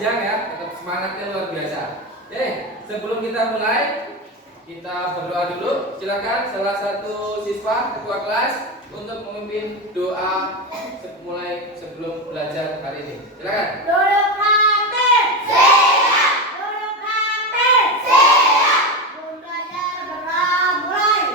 siang ya, tetap semangatnya luar biasa. Oke, sebelum kita mulai, kita berdoa dulu. Silakan salah satu siswa ketua kelas untuk memimpin doa mulai sebelum belajar hari ini. Silakan. Duduk hati, siap. Duduk hati, siap. Belajar mulai.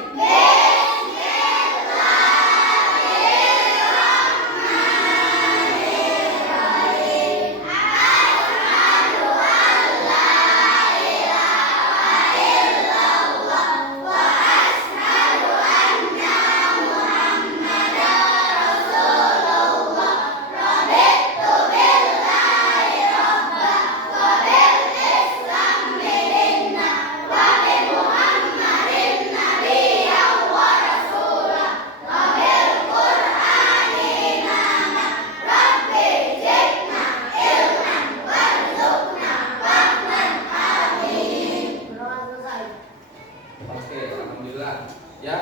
Oke, alhamdulillah. Ya,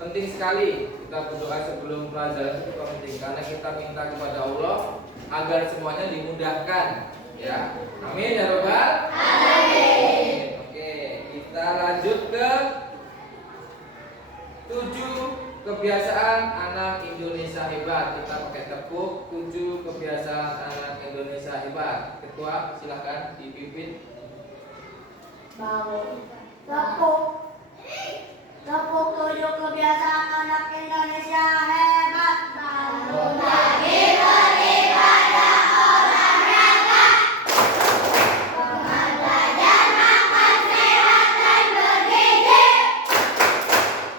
penting sekali kita berdoa sebelum pelajaran itu penting karena kita minta kepada Allah agar semuanya dimudahkan. Ya, amin ya robbal alamin. Oke, kita lanjut ke 7 kebiasaan anak Indonesia hebat. Kita pakai tepuk 7 kebiasaan anak Indonesia hebat. Ketua, silahkan dipimpin. Tepuk 7 kebiasaan anak Indonesia hebat. Bangun pagi beribadah olahraga. Bangun belajar makan sehat dan bergizi.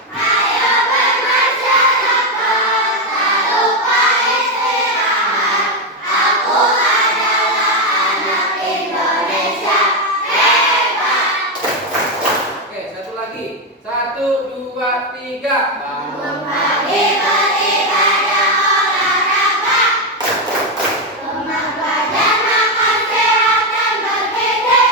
Ayo bermasyarakat, tak lupa istirahat. Aku adalah anak Indonesia hebat. Oke, satu lagi. 1, 2, 3. Bangun pagi beribadah olahraga. Lemak badan makan sehat dan bergizi.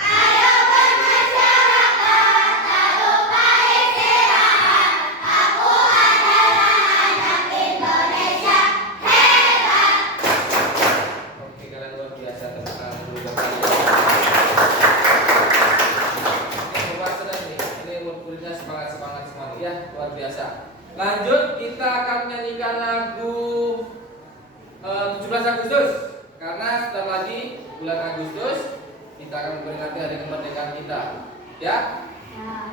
Ayo bermasyarakat, tak lupa istirahat. Aku adalah anak Indonesia hebat. Oke, kalian luar biasa. Tepuk tangan dulu buat kalian. Oke, coba senang nih. Ini murid-muridnya semangat semua ya, luar biasa. Lanjut, kita akan menyanyikan lagu 17 Agustus. Karena sebentar lagi bulan Agustus kita akan memperingati hari kemerdekaan kita. Ya.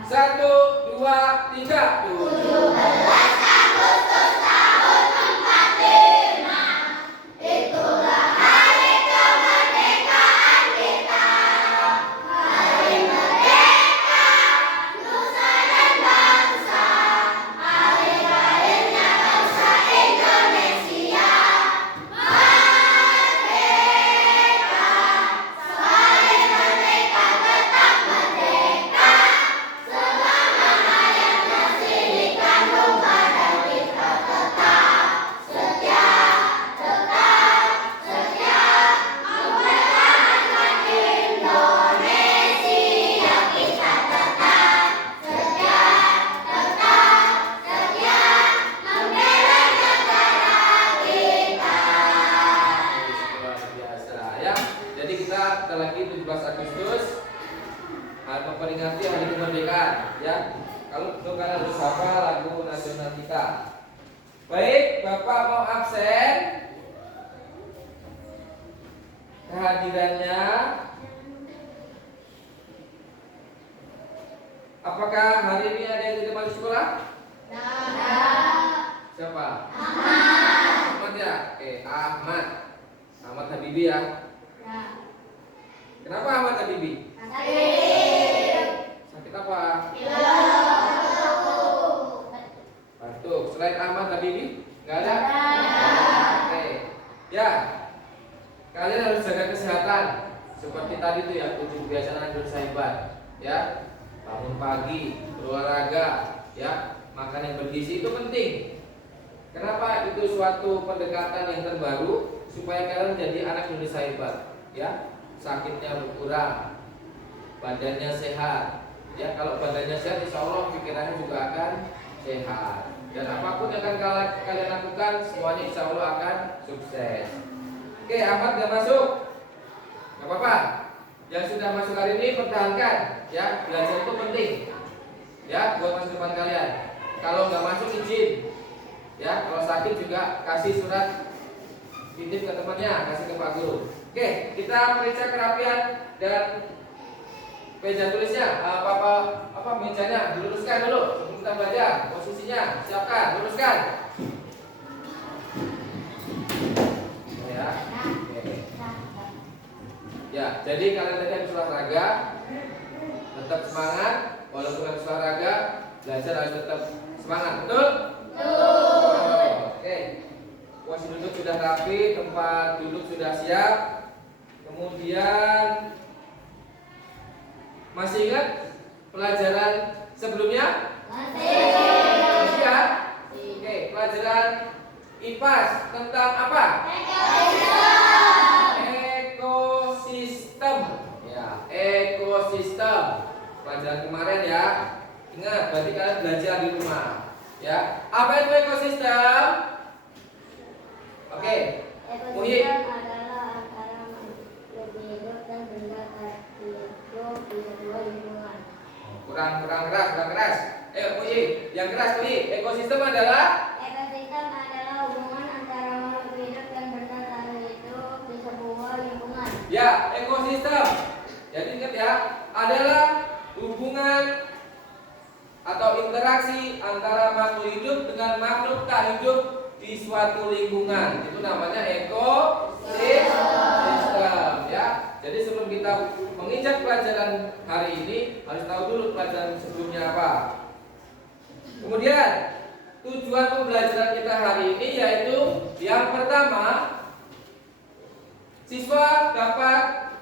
1, 2, 3. 17 Agustus tahun 45. Itulah hari kemerdekaan kita. Hari merdeka, nusa dan bangsa. Hari lahirnya bangsa Indonesia. Merdeka, saling merdeka tetap merdeka. Selama hayat masih dikandung badan kita tetap setia, mempertahankan Indonesia. Kita tetap setia, membela negara kita. Luar biasa ya. Jadi kita lagi 17 Agustus memperingati hari kemerdekaan ya. Kalau untuk kalian harus hafal lagu nasional kita. Baik, Bapak mau absen. Kehadirannya. Apakah hari ini ada yang tidak masuk sekolah? Siapa? Ahmad ya? Oke, Ahmad. Ahmad Habibi ya. Kenapa Ahmad Habibi? Sakit apa? Batuk. Selain Ahmad Habibi, nggak ada? Oke. Ya. Kalian harus jaga kesehatan. Seperti tadi tuh ya, 7 kebiasaan anak Indonesia hebat. Ya. Bangun pagi, berolahraga, ya. Makan yang bergizi itu penting. Kenapa? Itu suatu pendekatan yang terbaru supaya kalian menjadi anak Indonesia hebat. Ya. Sakitnya berkurang, badannya sehat. Ya, kalau badannya sehat, insya Allah pikirannya juga akan sehat. Dan apapun yang akan kalian lakukan, semuanya insya Allah akan sukses. Oke, Ahmad gak masuk? Gak apa-apa. Yang sudah masuk hari ini pertahankan, ya. Belajar itu penting, ya, buat masa depan kalian. Kalau nggak masuk izin, ya. Kalau sakit juga kasih surat titip ke temannya, kasih ke Pak Guru. Oke, kita periksa kerapian dan meja tulisnya, apa mejanya diluruskan dulu sebelum kita belajar. Posisinya siapkan, luruskan. Ya. Oke. Ya, jadi kalian tadi habis olahraga tetap semangat, walaupun habis olahraga belajar harus tetap semangat, betul? Betul. Oke. Posisi duduk sudah rapi, tempat duduk sudah siap. Kemudian masih ingat pelajaran sebelumnya? Masih ya? Oke, pelajaran IPAS tentang apa? Ekosistem. Ya, ekosistem. Pelajaran kemarin ya. Ingat, berarti kalian belajar di rumah. Ya, apa itu ekosistem? Oke, Muhyi. adalah antara makhluk hidup dan benda hidup di sebuah lingkungan. Kurang keras. Muhyi, yang keras Muhyi. Ekosistem adalah Ekosistem adalah hubungan antara makhluk hidup dan benda hidup di sebuah lingkungan. ya, ekosistem. Jadi ingat ya, adalah hubungan atau interaksi antara makhluk hidup dengan makhluk tak hidup di suatu lingkungan. Itu namanya ekosistem, ya. Jadi sebelum kita menginjak pelajaran hari ini harus tahu dulu pelajaran sebelumnya apa. Kemudian tujuan pembelajaran kita hari ini yaitu yang pertama, siswa dapat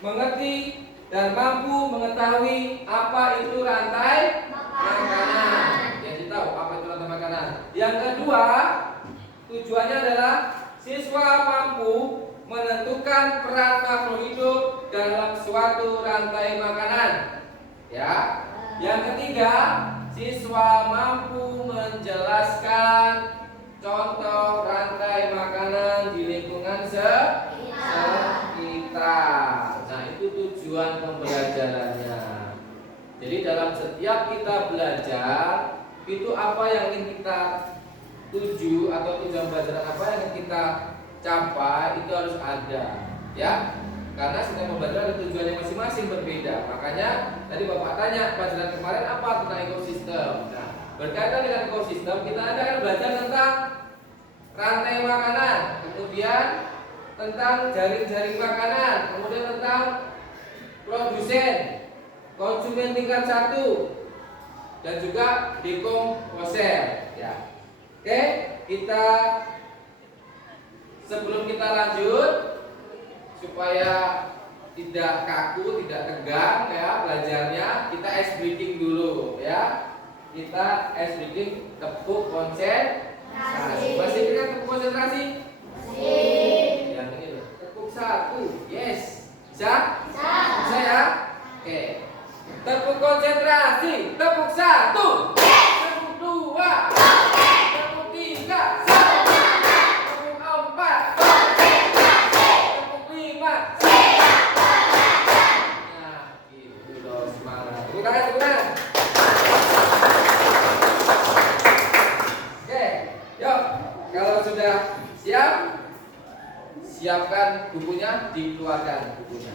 mengerti dan mampu mengetahui apa itu rantai makanan. Jadi tahu apa itu rantai makanan. Yang kedua, tujuannya adalah siswa mampu menentukan peran makhluk hidup dalam suatu rantai makanan. Ya. Yang ketiga, siswa mampu menjelaskan contoh rantai makanan di lingkungan sekitar. Nah, itu tujuan pembelajarannya. Jadi dalam setiap kita belajar, itu apa yang ingin kita tuju atau tujuan pelajaran apa yang ingin kita capai itu harus ada, ya. Karena setiap pembelajaran ada tujuannya masing-masing berbeda. Makanya tadi Bapak tanya pelajaran kemarin apa tentang ekosistem. Nah, berkaitan dengan ekosistem kita akan belajar tentang rantai makanan, kemudian tentang jaring-jaring makanan, kemudian tentang produsen, konsumen tingkat 1, dan juga dekomposer. Ya. Oke, kita sebelum kita lanjut supaya tidak kaku, tidak tegang ya belajarnya, kita ice breaking dulu ya. Kita ice breaking tepuk konsentrasi. Masih ingat tepuk konsentrasi? Yang ini loh. Tepuk 1. Yes. Bisa? Bisa ya? Oke. Tepuk konsentrasi. Tepuk 1. Tepuk 2. Tepuk 3. Tepuk 4. Tepuk 5. Nah, gitu dong, semangat. Tepuk tangan, tepuk tangan. Oke, yuk. Kalau sudah siap, siapkan bukunya, dikeluarkan bukunya.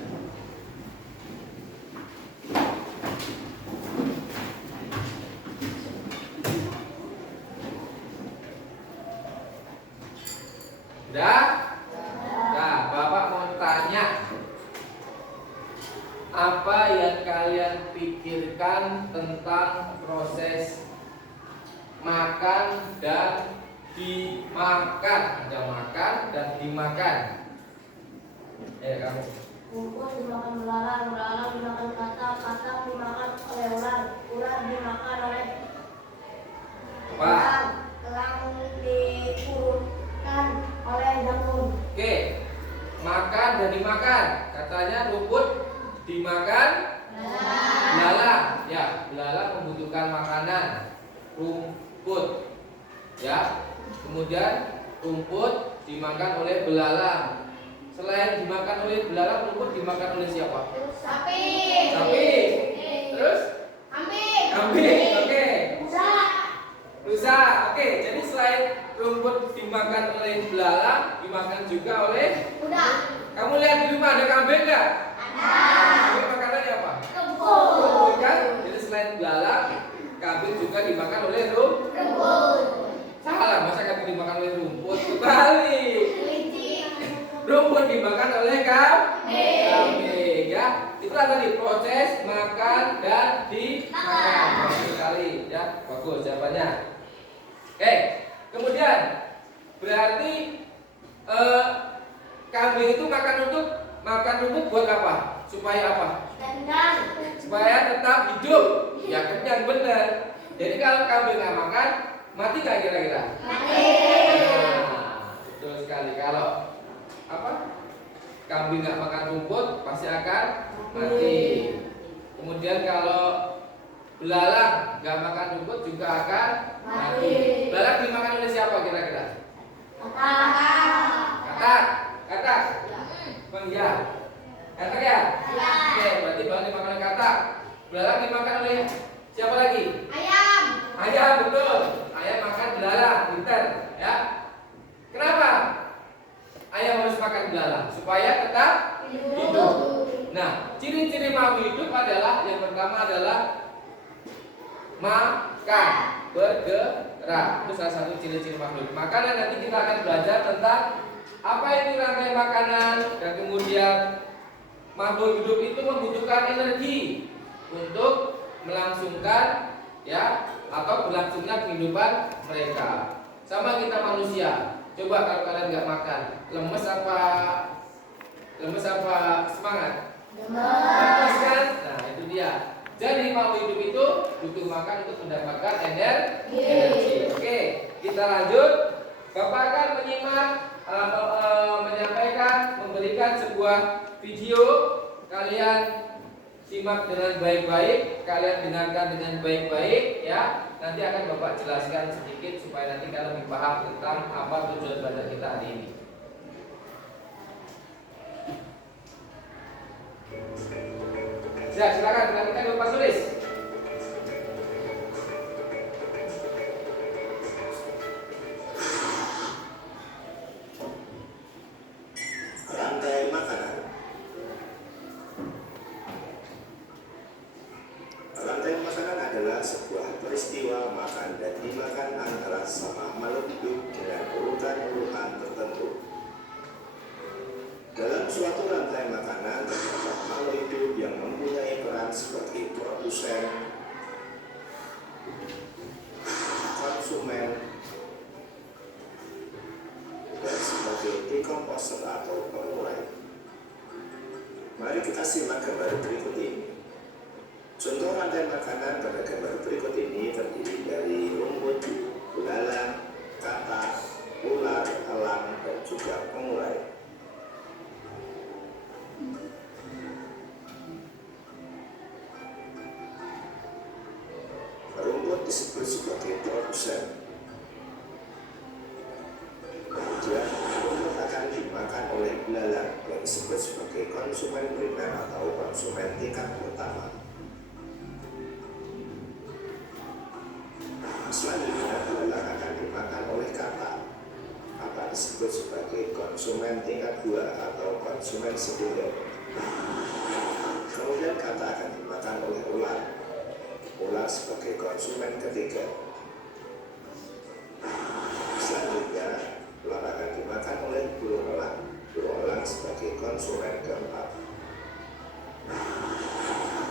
Udah? Nah, Bapak mau tanya, apa yang kalian pikirkan tentang proses makan dan dimakan? Ada makan dan dimakan. Kamu. Kukus dimakan belalang, belalang dimakan katak, katak dimakan oleh ular, ular dimakan oleh Apa? elang diurutkan oleh jamur. Oke, makan dan dimakan. Katanya rumput dimakan belalang. Ya, belalang membutuhkan makanan rumput. Ya, kemudian rumput dimakan oleh belalang. Selain dimakan oleh belalang, rumput dimakan oleh siapa? Sapi. Sapi. Terus? Kambing. Kambing. Oke. Rusa. Rusa. Oke. Jadi selain rumput dimakan oleh belalang, dimakan juga oleh Kuda. Kamu lihat di rumah ada kambing nggak? Ada. Kambing makanannya apa? Rumput. Rumput kan? Jadi selain belalang, kambing juga dimakan oleh Rumput. Salah, masa kambing dimakan oleh rumput? Kembali. Rumput dimakan oleh kambing, ya. Itulah tadi proses makan dan dimakan. Bagus sekali, ya. Bagus jawabannya. Oke, kemudian berarti kambing itu makan rumput buat apa? Supaya apa? Kenyang. Supaya tetap hidup. Ya kenyang bener. Jadi kalau kambing nggak makan, mati nggak kira-kira? Mati. Nah, betul sekali. Kalau kambing nggak makan rumput pasti akan mati. Kemudian kalau belalang nggak makan rumput juga akan mati. Belalang dimakan oleh siapa kira-kira? Katak. Bang ya. Katak ya? Oke, berarti belalang dimakan oleh katak. Belalang dimakan oleh siapa lagi? Ayam, betul. Ayam makan belalang, pintar, ya. Kenapa? Ayam harus makan belalang supaya tetap hidup. Nah, ciri-ciri makhluk hidup adalah yang pertama adalah makan, bergerak. Itu salah satu ciri-ciri makhluk. Makanan nanti kita akan belajar tentang apa itu rantai makanan dan kemudian makhluk hidup itu membutuhkan energi untuk melangsungkan atau berlangsungnya kehidupan mereka. Sama kita manusia. Coba kalau kalian nggak makan, lemes apa semangat? Lemes kan? Nah itu dia. Jadi makhluk hidup itu butuh makan untuk mendapatkan energi. Oke, kita lanjut. Bapak akan menyimak, memberikan sebuah video. Kalian simak dengan baik-baik, kalian dengarkan dengan baik-baik, ya. Nanti akan Bapak jelaskan sedikit supaya nanti kalian lebih paham tentang apa tujuan belajar kita hari ini. Ya, silakan dilanjutkan Bapak tulis. Rantai makanan. Rantai makanan adalah sebuah peristiwa makan dan dimakan antara sama makhluk hidup dengan urutan-urutan tertentu. Dalam suatu rantai makanan terdapat makhluk hidup yang mempunyai peran sebagai produsen, konsumen, dan sebagai decomposer atau pengurai. Mari kita simak gambar berikut ini. Contoh rantai makanan pada gambar berikut ini terdiri dari rumput, belalang, katak, ular, elang, dan juga pengurai. Rumput disebut sebagai produsen. Kemudian rumput akan dimakan oleh belalang yang disebut sebagai konsumen primer atau konsumen tingkat pertama. Selanjutnya belalang akan dimakan oleh katak. Katak disebut sebagai konsumen tingkat 2 atau konsumen sekunder. Kemudian katak akan dimakan oleh ular. Ular sebagai konsumen ketiga. Selanjutnya ular akan dimakan oleh burung elang. Burung elang sebagai konsumen keempat.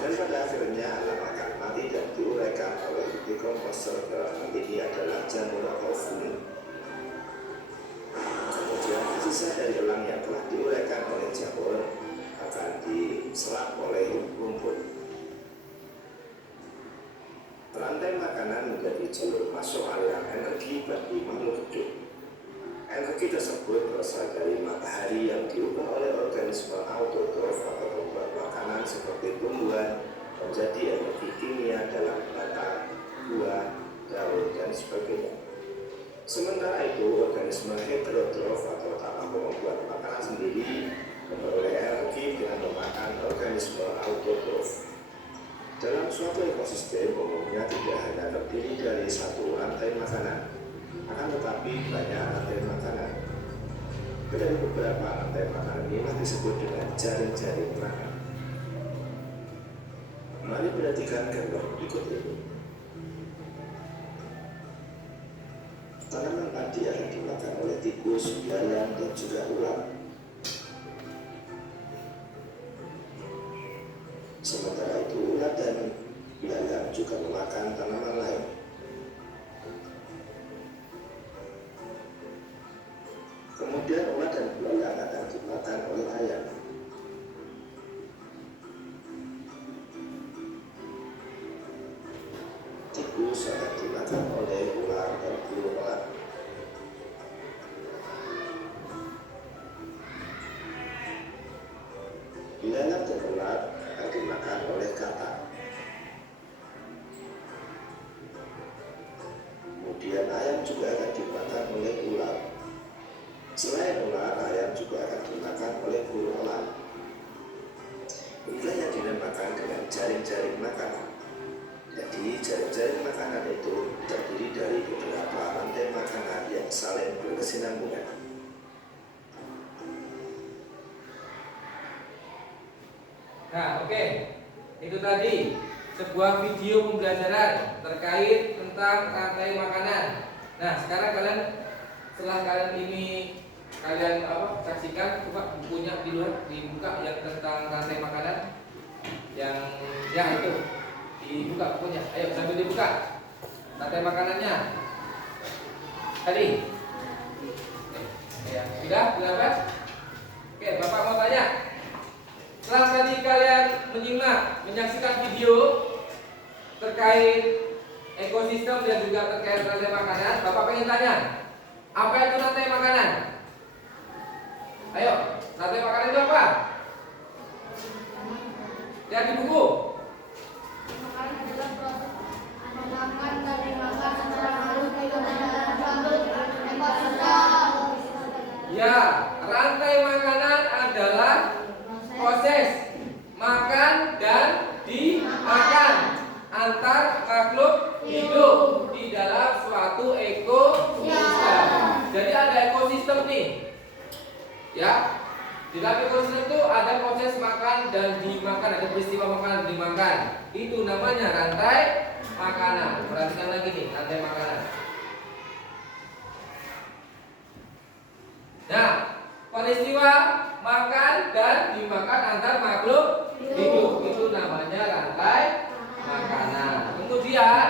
Dan pada akhirnya elang akan mati dan diuraikan oleh decomposer. Dalam hal ini adalah jamur atau funi. Kemudian sisa dari elang yang telah diuraikan oleh jamur akan diserap oleh rumput. Rantai makanan menjadi jalur masuk aliran energi bagi makhluk hidup. Energi tersebut berasal dari matahari yang diubah oleh organisme autotrof atau pembuat makanan seperti tumbuhan menjadi energi kimia dalam batang, buah, daun, dan sebagainya. Sementara itu, organisme heterotrof atau tanaman mampu membuat makanan sendiri, memperoleh energi dengan memakan organisme autotrof. Dalam suatu ekosistem umumnya tidak hanya terdiri dari satu rantai makanan, akan tetapi banyak rantai makanan. Dari beberapa rantai makanan inilah disebut dengan jaring-jaring makan. Mari perhatikan gambar berikut ini. Tanaman padi akan dimakan oleh tikus, belalang, dan juga ulat. Sementara itu ulat dan belalang juga memakan tanaman lain. Kemudian ulat dan belalang akan dimakan oleh ayam. Tikus akan dimakan oleh ular dan burung elang. Belalang dan ulat akan dimakan oleh katak. Kemudian ayam juga akan dimakan oleh ular. Selain ular, ayam juga akan dimakan oleh burung elang. Inilah yang dinamakan dengan jaring-jaring makanan. Jadi jaring-jaring makanan itu terdiri dari beberapa rantai makanan yang saling berkesinambungan. Nah, oke. Itu tadi sebuah video pembelajaran terkait tentang rantai makanan. Nah, sekarang kalian setelah kalian ini saksikan, coba bukunya di luar dibuka yang tentang rantai makanan. Yang ya itu dibuka bukunya. Ayo sambil dibuka rantai makanannya. Tadi. Ya, sudah dapat? Oke, Bapak mau tanya. Setelah tadi kalian menyaksikan video terkait ekosistem dan juga terkait rantai makanan, Bapak pengen tanya, apa itu rantai makanan? Ayo, rantai makanan itu apa? Lihat di buku. Makanan adalah proses memakan dari makan secara halus hidup dalam suatu ekosistem. Ya, rantai makanan adalah proses makan dan dimakan antar makhluk hidup di dalam suatu ekosistem. Jadi ada ekosistem nih. Ya. Di dalam ekosistem itu ada proses makan dan dimakan, ada peristiwa makan dan dimakan. Itu namanya rantai makanan. Perhatikan lagi nih, rantai makanan. Nah, peristiwa makan dan dimakan antar makhluk hidup itu namanya rantai makanan. Kemudian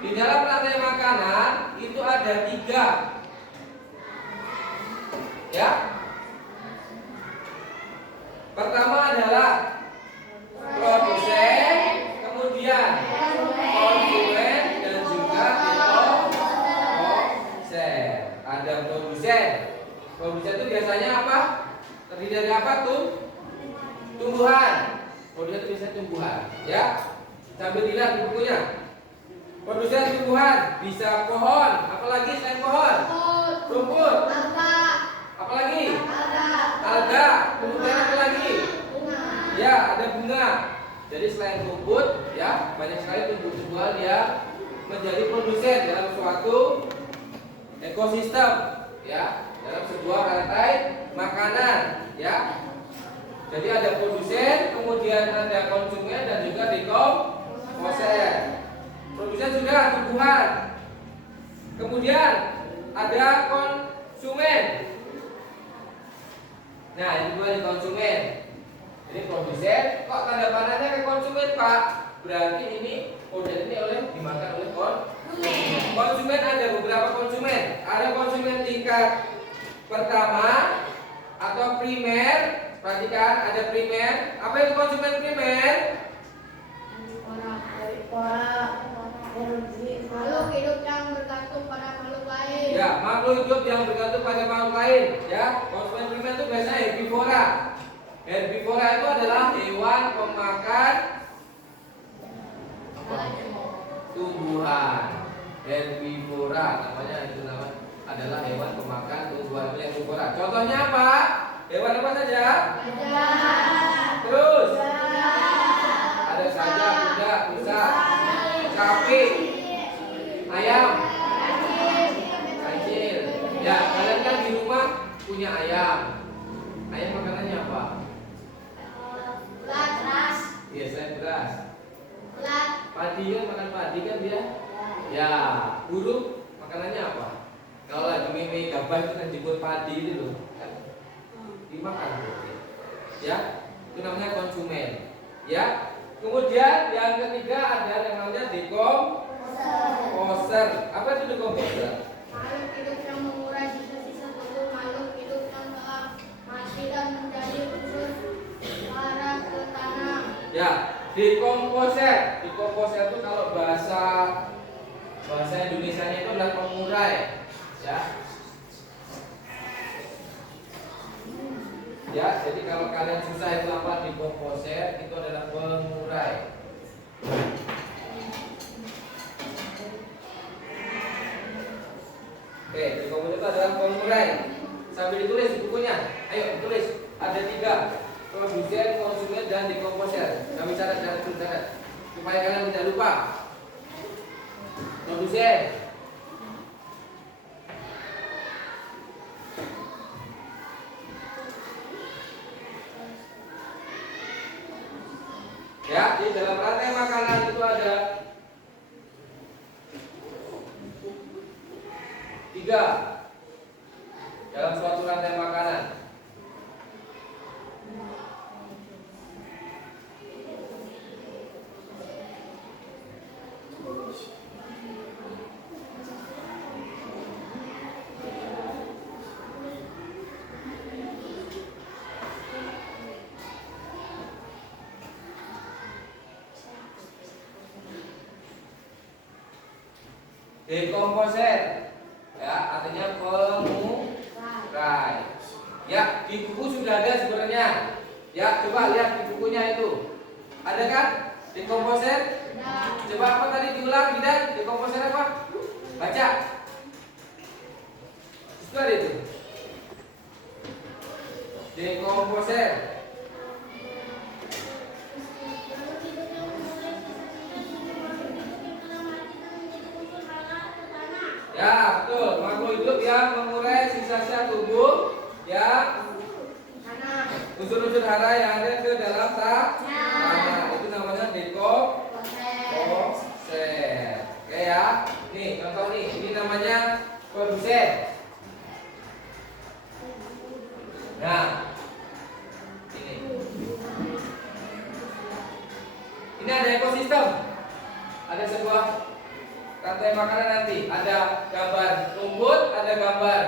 di dalam rantai makanan itu ada 3. Ya. Pertama adalah produsen, kemudian konsumen dan juga konsen. Ada produsen. Produsen itu biasanya apa? Terdiri dari apa tuh? Tumbuhan. Produsen itu biasanya tumbuhan, ya. Sambil dilihat di bukunya. Produsen tumbuhan bisa pohon, apalagi selain pohon? Rumput. Apalagi? Alga. Kemudian apa lagi? Ya, ada bunga. Jadi selain rumput, ya banyak sekali tumbuh-tumbuhan yang menjadi produsen dalam suatu ekosistem, ya, dalam sebuah rantai makanan, ya. Jadi ada produsen, kemudian ada konsumen dan juga konsen. Produsen sudah tumbuhan. Kemudian ada konsumen. Nah, ini dua di konsumen. Ini produsen, kok tanda panahnya ke konsumen, Pak? Berarti ini produsen ini dimakan oleh konsumen. Konsumen ada beberapa konsumen. Ada konsumen tingkat pertama atau primer. Perhatikan, ada primer. Apa itu konsumen primer? Makhluk hidup yang bergantung pada makhluk lain. Ya, makhluk hidup yang bergantung pada makhluk lain. Ya, konsumen primer itu biasanya herbivora. Herbivora itu adalah hewan pemakan tumbuhan. Herbivora namanya itu namanya adalah hewan pemakan tumbuhan melevivora. Contohnya apa? Hewan apa saja? Terus ada saja, kuda, rusa, sapi, ayam, anjing. Ya, kalian kan di rumah punya ayam. Ayam makanannya apa? Iya, selain beras. Padi kan makan padi kan dia. Ya, burung makanannya apa? Kalau lagi meme gabah itu kan jemput padi itu loh, kan dimakan tuh. Ya, itu namanya konsumen. Ya, kemudian yang ketiga ada yang namanya dekomposer. Apa itu dekomposer? Makhluk hidup yang mengurai sisa-sisa tubuh makhluk hidup yang telah mati dan menjadi unsur hara ke tanah. Ya, dekomposer. Dekomposer itu kalau bahasa Indonesianya itu adalah pengurai. Ya. Ya, jadi kalau kalian susah itu apa dekomposer itu adalah pengurai. Oke, dekomposer itu adalah pengurai. Sambil ditulis di bukunya. Ayo tulis. Ada 3: produsen, konsumen, dan dekomposer. Kami catat supaya kalian tidak lupa. Produsen. Ya, di dalam rantai makanan itu ada 3 dalam suatu rantai makanan. Dekomposer, ya artinya pengurai. Ya, di buku sudah ada sebenarnya. Ya, coba lihat di bukunya itu. Ada kan? Dekomposer? Coba apa tadi diulang, Bidan? Dekomposer apa? Baca. Itu ada itu. Dekomposer. Ya, betul. Makhluk hidup yang mengurai sisa-sisa tubuh yang unsur-unsur hara yang ada ke dalam tanah. Itu namanya dekomposer. Oke ya. Nih, contoh nih. Ini namanya produsen. Nah, ini ada ekosistem. Ada sebuah rantai makanan nanti. Ada gambar rumput, ada gambar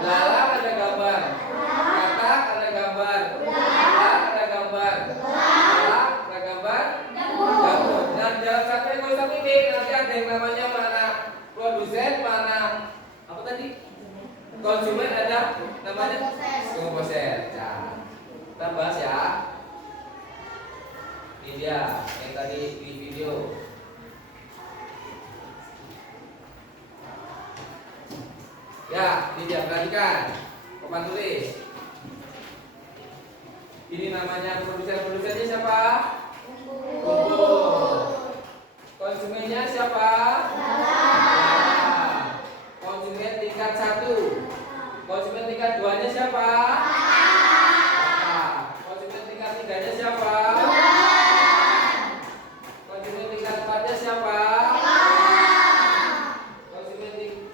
lalat, ada gambar katak, ada gambar lalat, ada gambar lalat, ada gambar jamur. Dan dalam satu ekosistem ini nanti ada yang namanya mana produsen, mana apa tadi? Konsumen, ada namanya komposer. Nah, kita bahas ya. Ini dia yang tadi di video. Ya, ini dia, perhatikan. Papan tulis. Ini namanya produsen-produsennya siapa? Kumpul. Konsumennya siapa? Nah, konsumen tingkat 1. Konsumen tingkat 2-nya siapa? Nah, konsumen tingkat 3-nya siapa? Konsumen tingkat 4-nya siapa?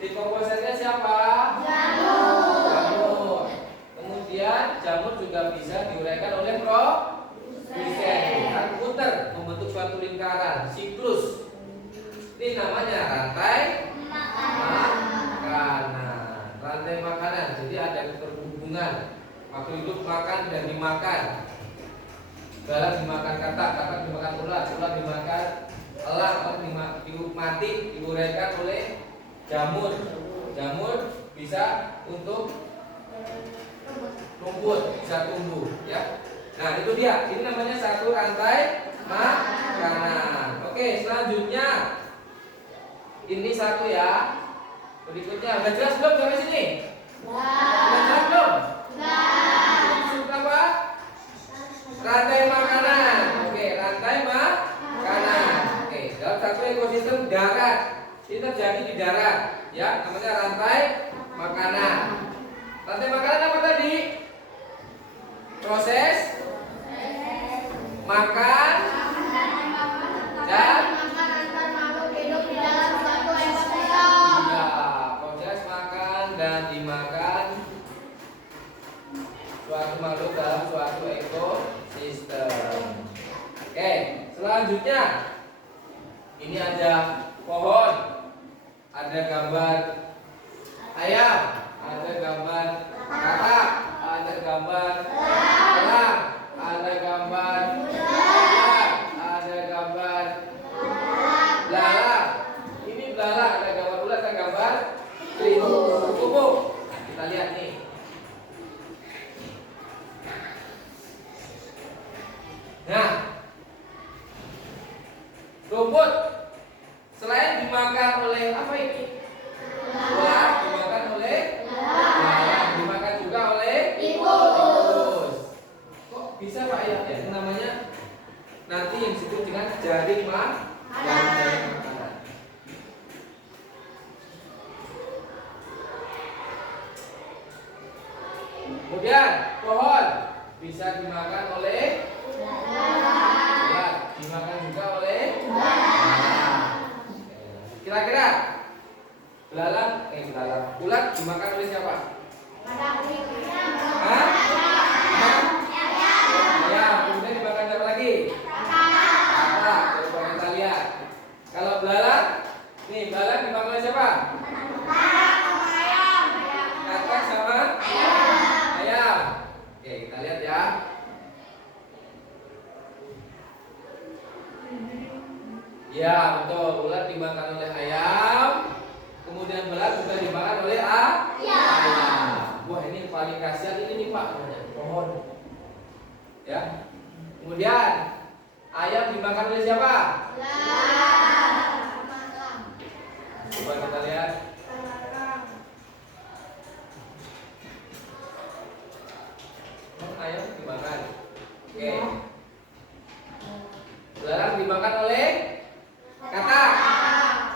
Dekomposernya siapa? Jamur. Kemudian jamur juga bisa diuraikan oleh produsen. Kan putar membentuk suatu lingkaran, siklus. Ini namanya rantai makanan. Rantai makanan. Jadi ada keterhubungan. Makhluk hidup makan dan dimakan. Galang dimakan katak, katak dimakan ulat, ulat dimakan elang, mati diuraikan oleh jamur. Jamur bisa untuk rumput, bisa tumbuh ya. Nah, itu dia. Ini namanya satu rantai makanan. Oke, selanjutnya ini satu ya. Berikutnya, udah jelas belum sampai sini? Udah jelas belum? Disebut apa? Rantai makanan. Oke, rantai makanan. Oke, dalam satu ekosistem darat ini terjadi di darat, ya, namanya rantai makanan. Rantai makanan apa tadi? Proses makan dan proses makan dan dimakan suatu makhluk dalam suatu ekosistem. Oke, selanjutnya ini ada pohon, ada gambar ayam, ada gambar katak, ada gambar elang, ada gambar ular, ada gambar belalang. Ini belalang, ada gambar ular, ada gambar kupu. Kita lihat nih. Nah, rumput selain dimakan oleh apa ini? Ular, dimakan oleh belalang, dimakan juga oleh tikus. Kok bisa Pak ya? Ya, namanya nanti yang disebut dengan jaring makanan. Kemudian pohon bisa dimakan oleh ular, dimakan juga oleh belalang. Kira-kira ular dimakan oleh siapa? Hah? Ayam. Kemudian dimakan siapa lagi? Katak. Coba kita lihat. Kalau belalang, nih belalang dimakan oleh siapa? Katak sama ayam. Oke, kita lihat ya. Ya, betul. Ular dimakan oleh ayam. Kemudian belalang juga dimakan oleh ayam. Wah, ini paling kasihan ini nih Pak, pohon. Ya. Kemudian ayam dimakan oleh siapa? Coba kita lihat. Ayam dimakan. Oke. Belalang dimakan oleh katak.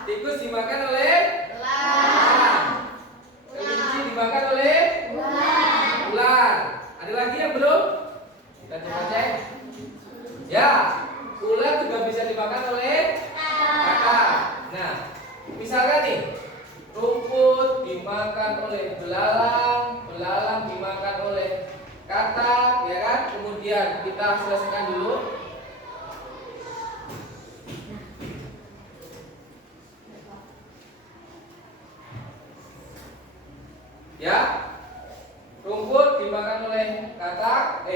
Tikus dimakan oleh belalang. Kelinci dimakan oleh ular. Ada lagi yang belum? Kita coba cek. Ya, ular juga bisa dimakan oleh katak. Nah, misalkan nih, rumput dimakan oleh belalang, belalang dimakan oleh katak, ya kan? Kemudian kita selesaikan dulu. Ya, rumput dimakan oleh katak,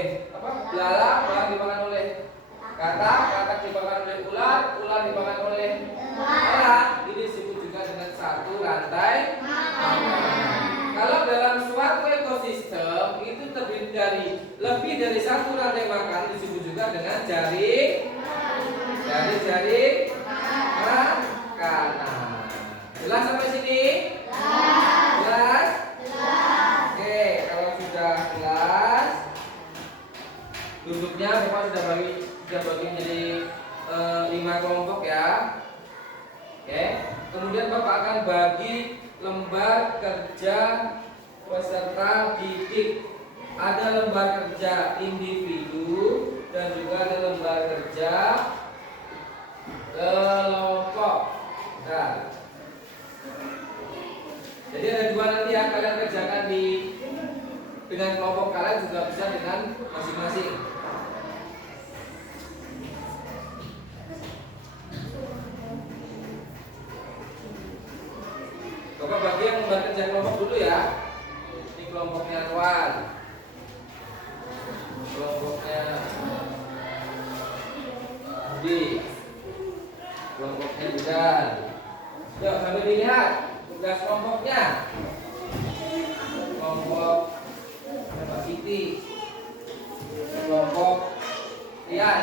belalang dimakan oleh katak, katak dimakan oleh ular, ular dimakan oleh belalang. Ini disebut juga dengan satu rantai makanan. Kalau dalam suatu ekosistem itu terdiri dari lebih dari satu rantai makan, disebut juga dengan jaring makanan. Jelas sampai sini? Jelas? Oke, kalau sudah jelas, duduknya Bapak sudah bagi menjadi 5 kelompok ya. Oke, kemudian Bapak akan bagi lembar kerja peserta didik. Ada lembar kerja individu dan juga ada lembar kerja kelompok. Nah, jadi ada dua nanti yang kalian kerjakan dengan kelompok kalian, juga bisa dengan masing-masing. Bapak bagi yang lembar kerja kelompok dulu ya. Ini kelompoknya Anwar, kelompoknya Budi, kelompoknya Bidan. Yuk sambil dilihat tugas kelompoknya. Kelompok Mbak Siti, kelompok Rian.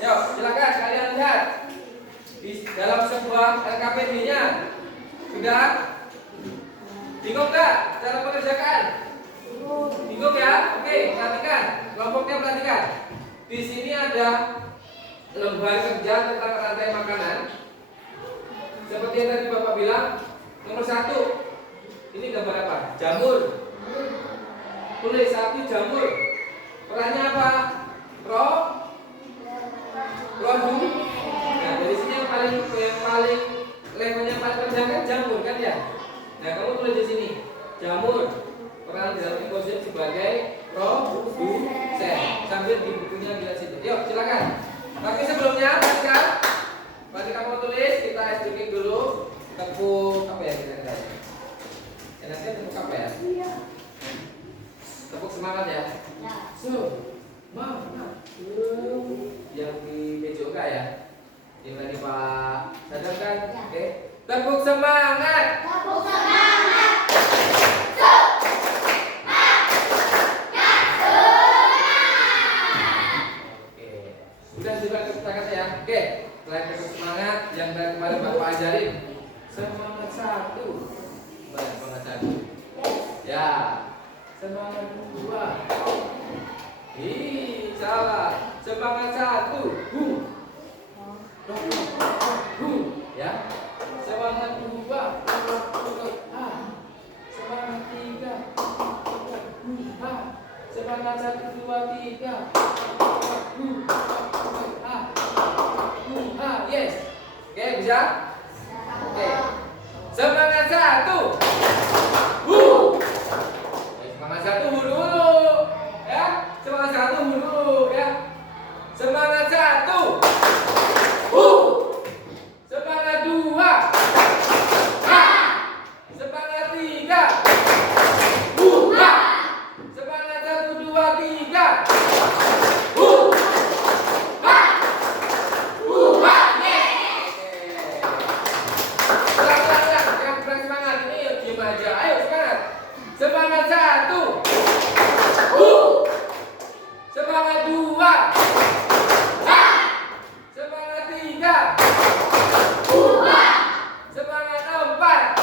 Yuk silakan kalian lihat di dalam sebuah LKPD-nya sudah Bingung nggak cara mengerjakan? Bingung ya? Oke, perhatikan. Kelompoknya perhatikan. Di sini ada lembar kerja tentang rantai makanan. Seperti yang tadi Bapak bilang, nomor 1. Ini gambar apa? Jamur. Tulis 1 jamur. Perannya apa? Produk. Nah, dari sini yang paling levelnya paling rendah kan jamur kan ya? Nah, kamu tulis di sini jamur. Peran dalam ekosim sebagai produsen. Sambil di bukunya di situ. Yuk, silakan. Tapi sebelumnya, mari kamu tulis, kita SDK dulu. Tepuk apa ya kira-kira? Enaknya tepuk apa ya? Tepuk semangat ya. Semangat. Yang di Bejoka ya. Yang tadi Pak Sadar kan? Oke. Tepuk semangat. Tepuk semangat. Sudah juga kata ya. Oke, selain tepuk semangat yang dari kemarin Bapak ajarin, semangat 1. Semangat 1. Ya. Semangat 2. Ih, salah. Semangat 1. Ya. Semangat 2. Semangat 3. Semangat 1 2 3. Yes. Oke, bisa? Oke. Semangat 1. Semangat 1 dulu. Ya. Semangat 1 dulu ya. Semangat 1. Semangat 2. Semangat 3. Semangat 1 2 3. Semangat 1. Semangat 2. Semangat 3. Semangat 4.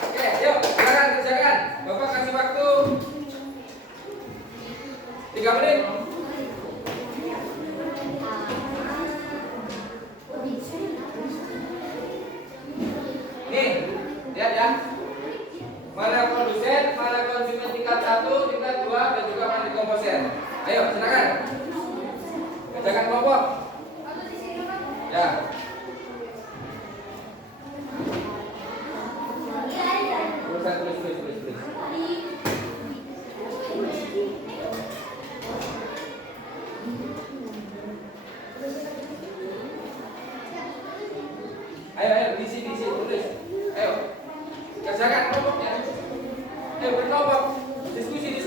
Oke, yuk, silakan kerjakan. Bapak kasih waktu 3 menit. Nih, lihat ya. Mana produsen, mana konsumen tingkat 1, tingkat 2, dan juga mana komposer. Ayo, silakan. Kerjakan kelompok. Ya. Tulis. Ayo, di sini tulis. Ayo, kerjakan kelompoknya. Ayo berkelompok. Diskusi.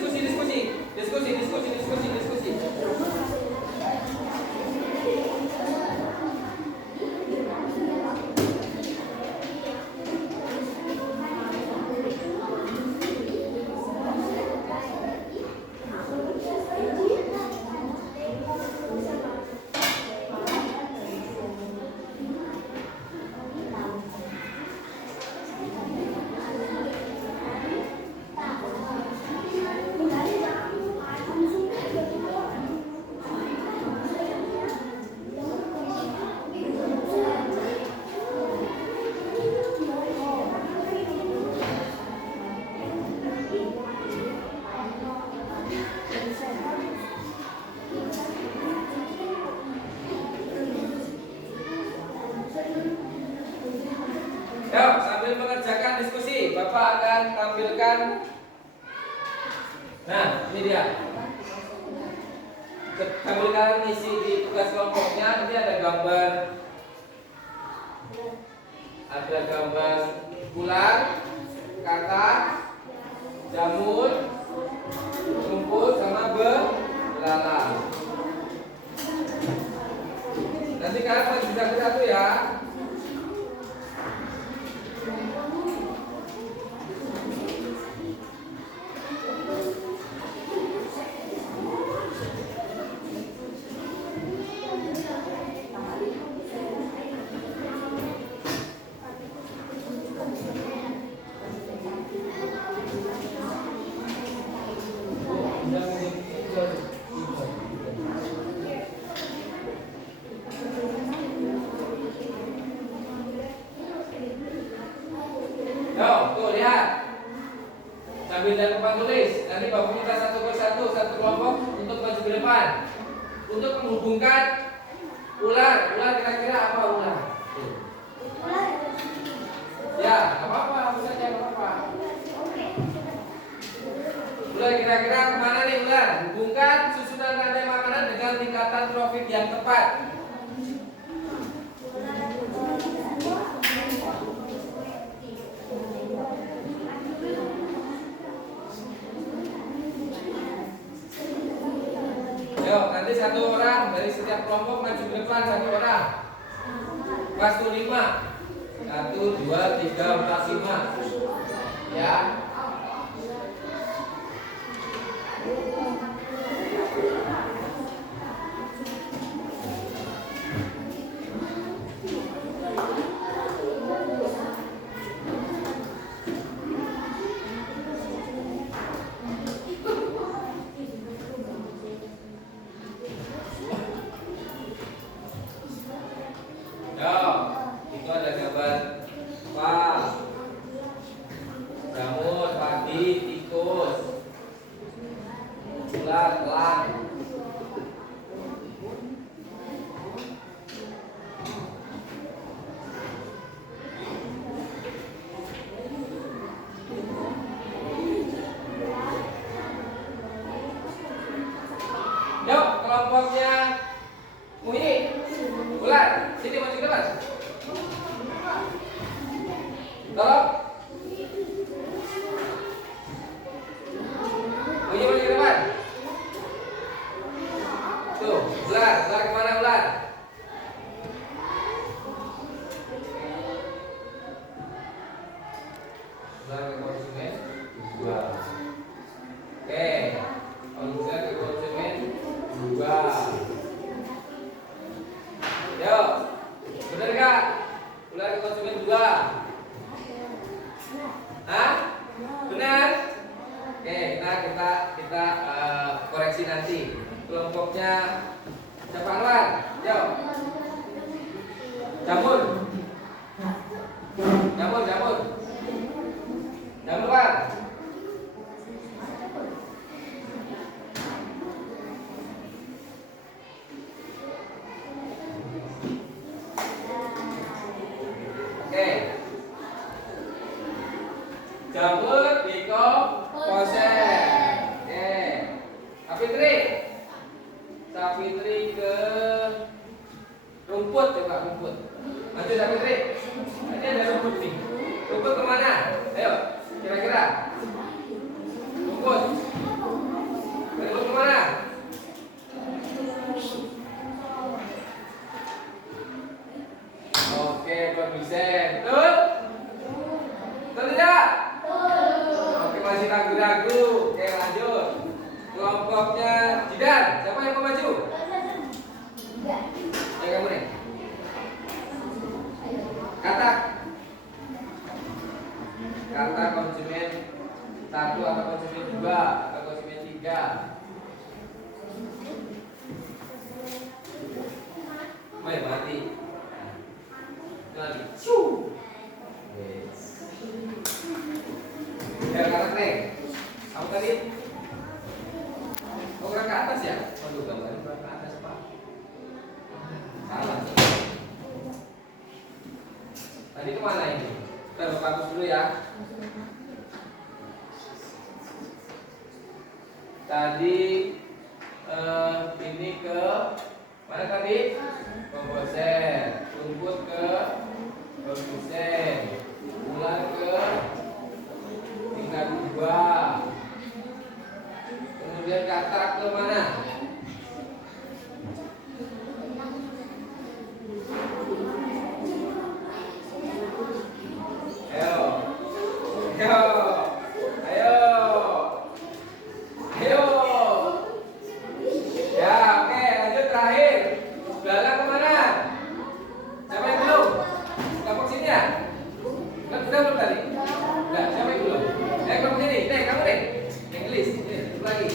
Yuk, sambil mengerjakan diskusi, Bapak akan tampilkan. Nah, ini dia. Sambil kalian isi di tugas kelompoknya, ini ada gambar ular, katak, jamur, rumput, sama belalang. Nanti kalian harus bisa satu ya. Yo, tuh lihat. Sambil dan depan tulis. Nanti bapak minta satu persatu, satu kelompok untuk maju ke depan. Untuk menghubungkan ular. Ular kira-kira apa ular? Ya, nggak apa-apa, hapus saja, nggak apa-apa. Ular kira-kira kemana nih ular? Hubungkan susunan rantai makanan dengan tingkatan profit yang tepat. Yuk, nanti satu orang dari setiap kelompok maju ke depan, satu orang. Pas tuh 5. 1, 2, 3, 4, 5. Ya. Itu ada gambar pal, jamur, padi, tikus, ular, elang. Yuk, kelompoknya Muhyi, ular, sini maju ke depan. Tolong. Muhyi maju ke depan. Tuh, ular, ular kemana ular? Ular ke konsumen 2. Oke, ular ke konsumen 2. Yuk, bener gak? Ular ke konsumen 2. Hah? Benar? Oke, kita koreksi nanti. Kelompoknya siapa Anwar? Yuk. Jamur. Jamur. Jamur Pak. Oke. Jamur Biko Kosen. Oke. Sapitri ke rumput, coba rumput. Maju Sapitri. Ini ada rumput nih. Rumput kemana? Ayo, kira-kira. Rumput. Rumput kemana? Oke, produsen. Betul? Betul tidak? Oke, masih ragu-ragu. Oke, lanjut. Kelompoknya Jidan. Siapa yang mau maju? Ayo kamu nih. Kata konsumen 1 atau konsumen 2 atau konsumen 3. Mati. Lagi. Yes. Ya, kata Neng. Kamu tadi orang ke atas ya? Aduh, gambarnya ke atas, Pak. Salah. Tadi kemana ini? Kita hapus dulu ya. Tadi ini ke mana tadi? Komposer. Rumput ke produsen. Ular ke tingkat 2. Kemudian kata ke mana? Ayo. Ya, oke, lanjut terakhir. Belalang kemana? Siapa yang belum? Kelompok sini ya? Udah belum tadi? Udah, siapa yang belum? Kelompok sini. Kamu nih. English. Nih, lagi.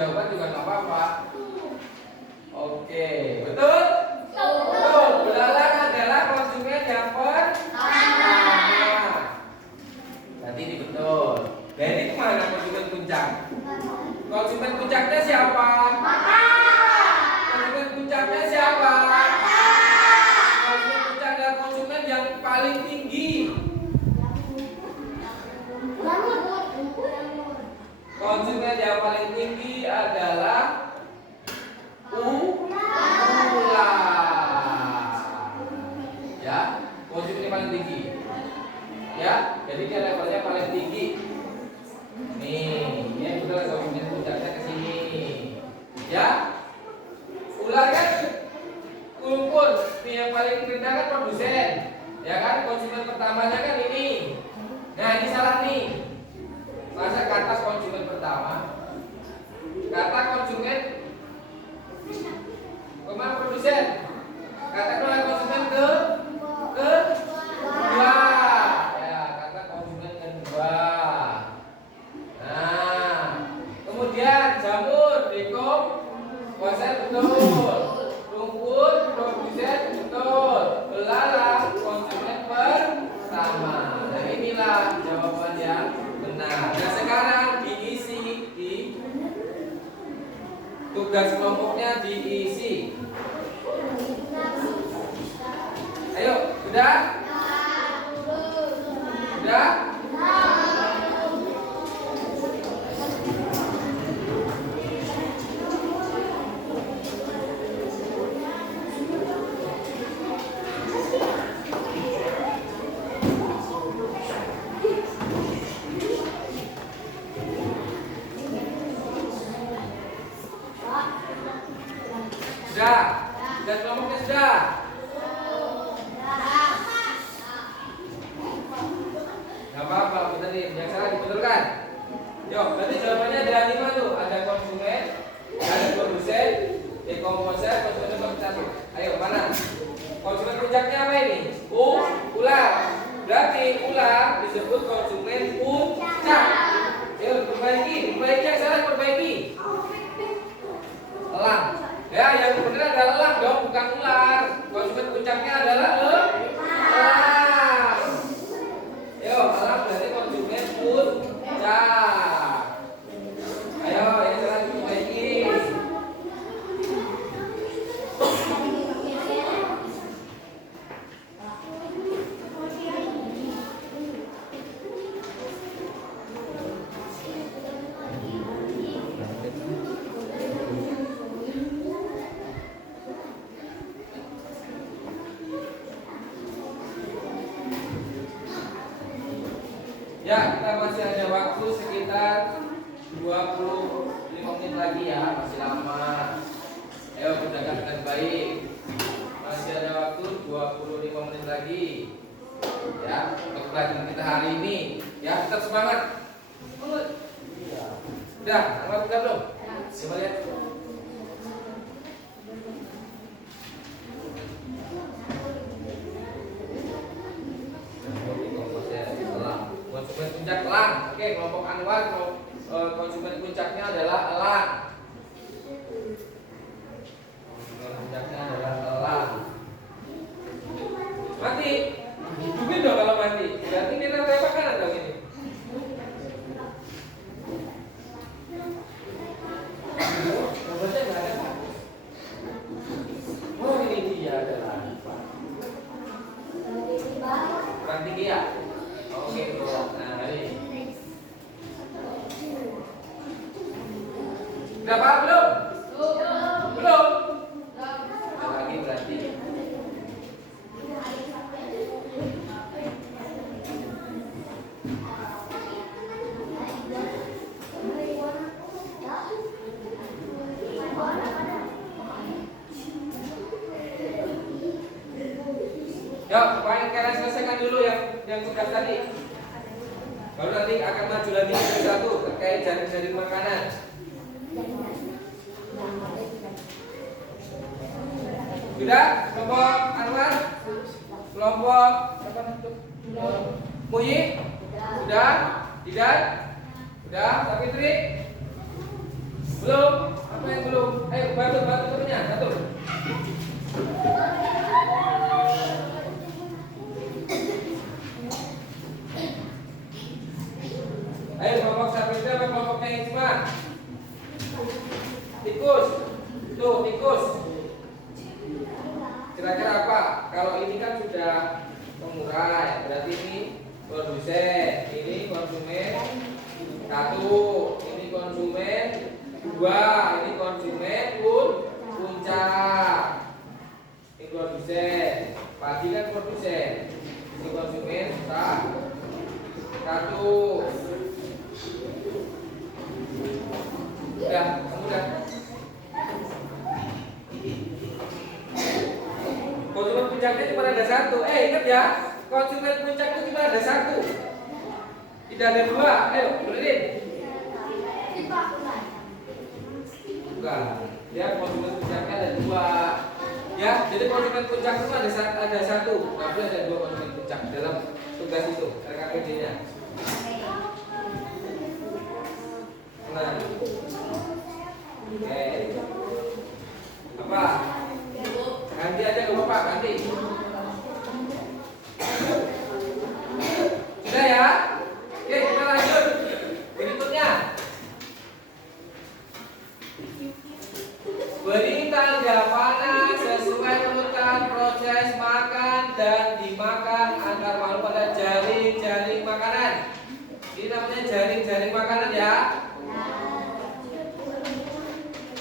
jawaban juga nggak apa-apa. Oke, betul? Betul. Belalang adalah konsumen yang pertama. Berarti ini betul. Dari kemana konsumen puncak? Konsumen puncaknya siapa? Konsumen puncaknya siapa? Konsumen puncak adalah konsumen yang paling tinggi. Konsumen yang paling tinggi adalah ular. Ya, konsumen yang paling tinggi. Ya, jadi dia levelnya paling tinggi. Nih, ini betul konsumen puncaknya ke sini. Ya, ular kan kumpul. Nih yang paling rendah kan produsen. Ya kan, konsumen pertamanya kan ini. Nah, ini salah nih. Masa ke atas konsumen pertama, kata konsumen kemana produsen, kata konsumen kedua, ya kata konsumen kedua. Nah, kemudian jamur dekomposer betul, rumput produsen betul, belalang konsumen pertama. Nah inilah jawaban yang benar. Nah sekarang diisi di tugas kelompoknya diisi. Ayo, sudah? Sudah? Sudah? Tugas kelompoknya sudah? Gak apa-apa, benerin. Yang salah dibetulkan. Yuk, berarti jawabannya ada 5 tuh. Ada konsumen, ada produsen, dekomposer, konsumen puncak. Ayo, mana? Konsumen puncaknya apa ini? Ular. Berarti ular disebut konsumen puncak. Yuk, perbaiki yang salah perbaiki. Elang. Ya, yang benar adalah elang dong, bukan ular. Konsumen puncaknya adalah elang. Yo, elang berarti konsumen puncak. Ayo, yang salah diperbaiki. Ya, kita masih ada waktu sekitar 25 menit lagi ya, masih lama. Ayo kerjakan dengan baik. Masih ada waktu 25 menit lagi. Ya, untuk pelajaran kita hari ini. Ya, tetap semangat. Udah, angkat udah belum? Coba lihat. Konsumen puncak elang. Oke, kelompok Anwar konsumen puncaknya adalah elang. Konsumen puncaknya adalah elang. Mati. Hidupin dong kalau mati. Berarti ini nanti makanan dong ini. Nomornya nggak ada. Oh ini dia adalah kurang tinggi ya. Oke, nah ini. Udah paham belum? Belum? Ada lagi berarti. Yuk, supaya kalian selesaikan dulu yang tugas tadi. Baru nanti akan maju lagi ke satu terkait jaring-jaring makanan. Sudah? Kelompok Anwar? Kelompok Muyi? Sudah? Tidak? Sudah? Tapi Tri? Belum? Apa yang belum? Ayo bantu temennya, satu. Ayo kelompok Sabrina sama kelompoknya Isma. Tikus. Tuh, tikus. Kira-kira apa? Kalau ini kan sudah pengurai, berarti ini produsen, ini konsumen satu, ini konsumen dua, ini konsumen puncak. Ini produsen, padi kan produsen, ini konsumen satu. Udah, kamu udah. Konsumen puncaknya cuma ada satu. Ingat ya, konsumen puncak itu cuma ada satu. Tidak ada dua. Ayo, benerin. Bukan. Ya, konsumen puncaknya ada dua. Ya, jadi konsumen puncak itu ada satu. Tapi ada dua konsumen puncak dalam tugas itu. RKPD-nya. Nah. Oke. Apa? Ganti aja ke Bapak, ganti. Sudah ya? Oke, kita lanjut. Berikutnya. Beri tanggapan sesuai urutan proses makan dan dimakan agar masuk pada jaring-jaring makanan. Ini namanya jaring-jaring makanan ya.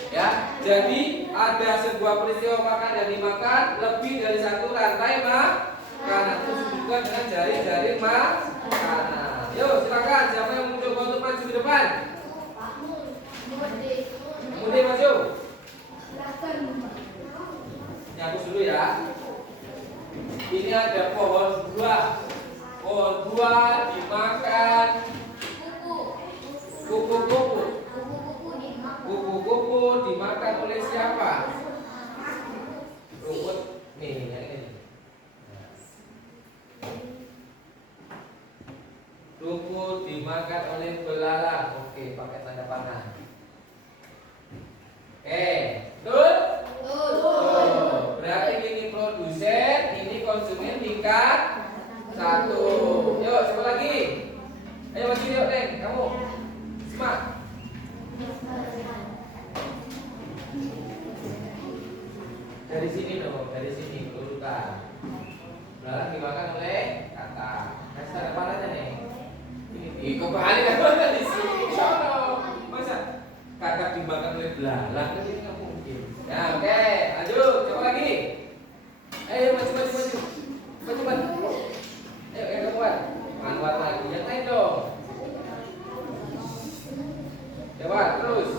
Ya, jadi ada sebuah peristiwa makan dan dimakan lebih dari satu rantai makanan itu juga dengan jaring-jaring makanan. Yuk, silakan siapa yang mencoba untuk maju ke depan? Mudi maju. Nyabut dulu ya. Ini ada pohon buah. Pohon buah dimakan kupu-kupu. Kupu-kupu dimakan oleh siapa? Rumput nih, yang ini. Rumput dimakan oleh belalang. Oke, pakai tanda panah. Betul? Betul. Berarti ini produsen, ini konsumen tingkat satu. Yuk, siapa lagi? Ayo maju yuk, Neng. Kamu. Semangat. Dari sini dong, dari sini urutan. Belalang dimakan oleh kata. Kasih tanda panahnya nih. Ini kembali kan di sini. Sono. Masa kata dimakan oleh belalang kan ini nggak mungkin. Ya oke, lanjut. Coba lagi. Ayo maju. Ayo kamuan. Manwat lagi. Yang lain dong. Coba terus.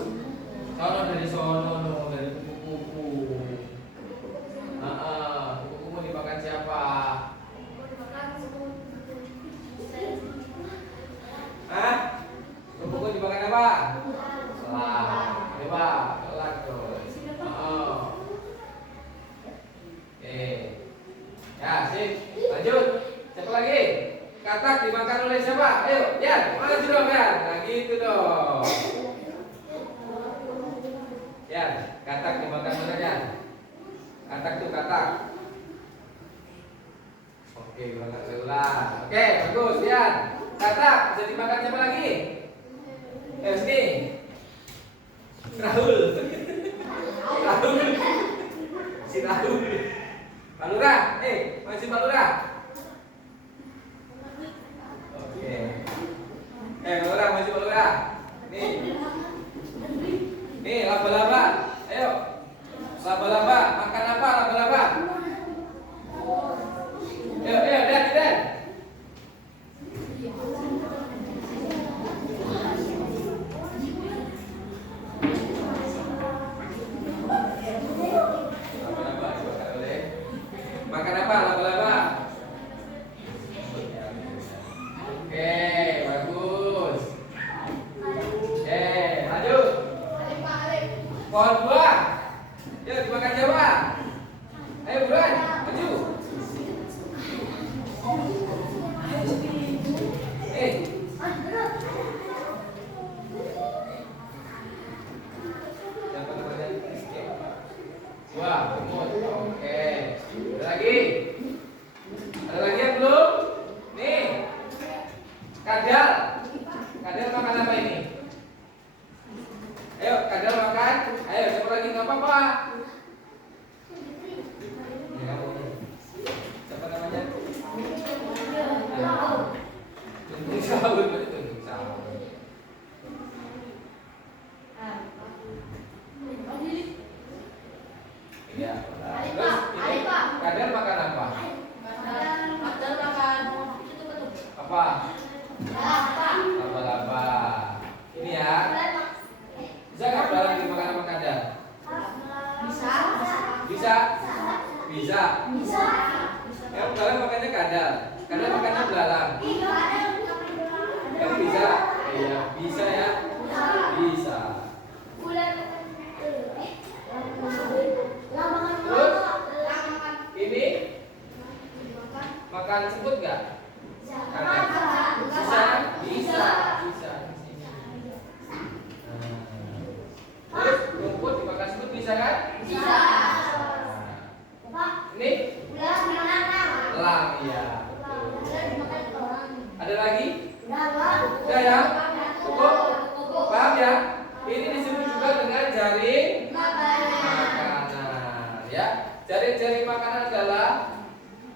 Sono dari sono dari kupu-kupu. Kupu-kupu dimakan siapa? Kupu-kupu dimakan apa? Elang. Coba, elang terus. Oke. Ya, sip. Lanjut. Siapa lagi? Katak dimakan oleh siapa? Ayo, ya, maju dong kan. Nah, gitu dong. Ya, katak dimakan oleh kan. Katak tuh katak. Oke, berangkat ulang. Oke, bagus ya. Katak bisa dimakan siapa lagi? Sini. Rahul. Si Rahul. Pak Lurah, masih Pak Lurah. Oke. Pak Lurah, masih Pak Lurah. Nih, laba-laba. Ayo. Laba-laba, makan apa laba-laba? Ayo, Dan. Laba-laba dimakan oleh. Makan apa laba-laba? Oke, bagus. Lanjut. Pohon buah. Yuk dimakan Jawa. Ayo buruan, maju. Bisa. Yang belalang makannya kadal. Kadal makannya belalang. Yang bisa. Iya, bisa ya. Bisa. Terus ini makan semut nggak? Bisa. Bisa. Terus rumput dimakan semut bisa kan? Ini elang ya. Ada lagi? Udah ya? Cukup? Paham ya? Ini disebut juga dengan jaring makanan ya. Jaring makanan adalah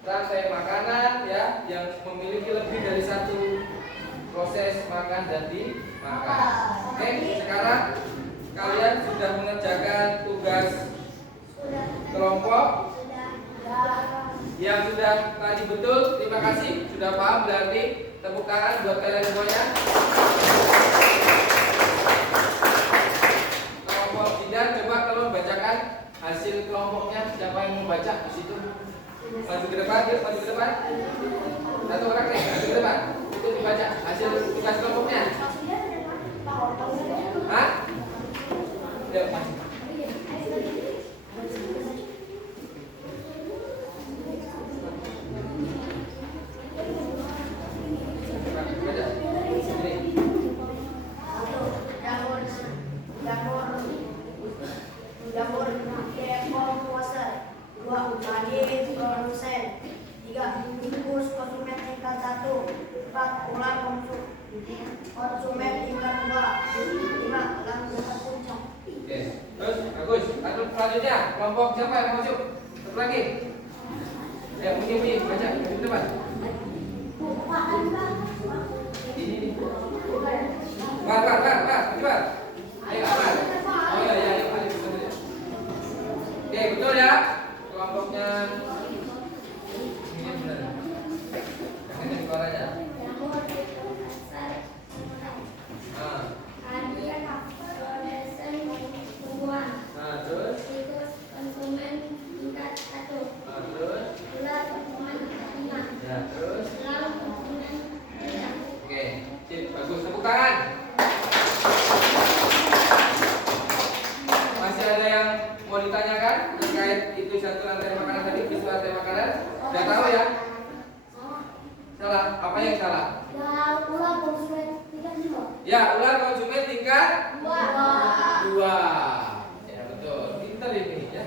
rantai makanan ya yang memiliki lebih dari satu proses makan dan dimakan. Oke, sekarang kalian sudah mengerjakan tugas kelompok yang sudah tadi betul. Terima kasih sudah paham, berarti tepuk tangan buat kalian semuanya. Kelompok Jidan, coba kalau bacakan hasil kelompoknya. Siapa yang mau baca di situ? Maju ke depan, yuk, maju ke depan. Satu orang nih, maju ke depan. Itu dibaca hasil tugas kelompoknya. Hah? Yuk, maju. Dapur komposer, 2 adik produsen, 3 bungkus konsumen tingkat 1, 4 ular konsumen tingkat 2, 5 ular tingkat puncak. Oke, terus bagus. Lalu selanjutnya kelompok siapa yang mau masuk? Satu lagi. Ya, bunyi baca di depan. Ini. Pak, coba. Ayo, apa? Oh ya, paling betul ya. Oke, betul ya. Kelompoknya ini benar. Yang ini suaranya. Terus? Konsumen tingkat 1. Terus? Ular konsumen tingkat 5. Ya, terus? Lalu konsumen tingkat. Oke, sip, bagus. Tepuk tangan. Masih ada yang mau ditanyakan terkait itu satu rantai makanan tadi, itu rantai makanan? Sudah tahu ya? Salah, apa yang salah? Ular konsumen tingkat 2. Ya, ular konsumen tingkat 2. Ya, betul. Pintar ini ya.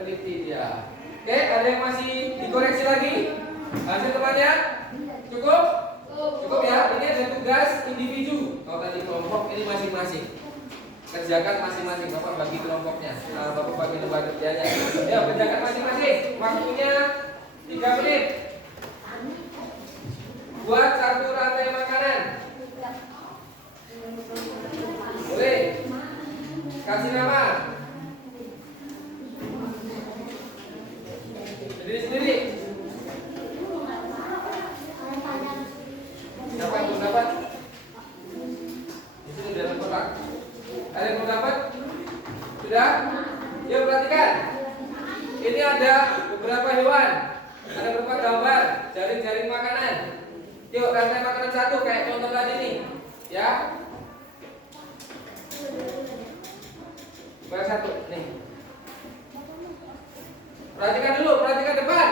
Teliti dia. Oke, ada yang masih dikoreksi lagi? Hasil temannya? Cukup? Cukup ya. Ini ada tugas individu. Kalau tadi kelompok, ini masing-masing. Kerjakan masing-masing. Bapak bagi kelompoknya. Bapak bagi lembar kerjanya. Ya, kerjakan masing-masing. Waktunya 3 menit. Buat satu rantai makanan. Boleh. Kasih nama. Sendiri-sendiri. Siapa yang belum dapat? Di sini dalam kotak. Ada yang belum dapat? Sudah? Yuk perhatikan. Ini ada beberapa hewan. Ada beberapa gambar jaring-jaring makanan. Yuk rantai makanan 1 kayak contoh tadi nih. Ya. Gambar 1 nih. Perhatikan dulu, perhatikan depan.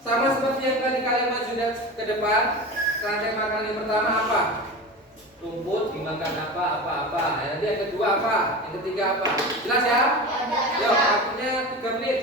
Sama seperti yang tadi kalian maju ke depan. Rantai makanan yang pertama apa? Rumput dimakan apa? Nanti yang kedua apa? Yang ketiga apa? Jelas ya? Yuk, waktunya 3 menit.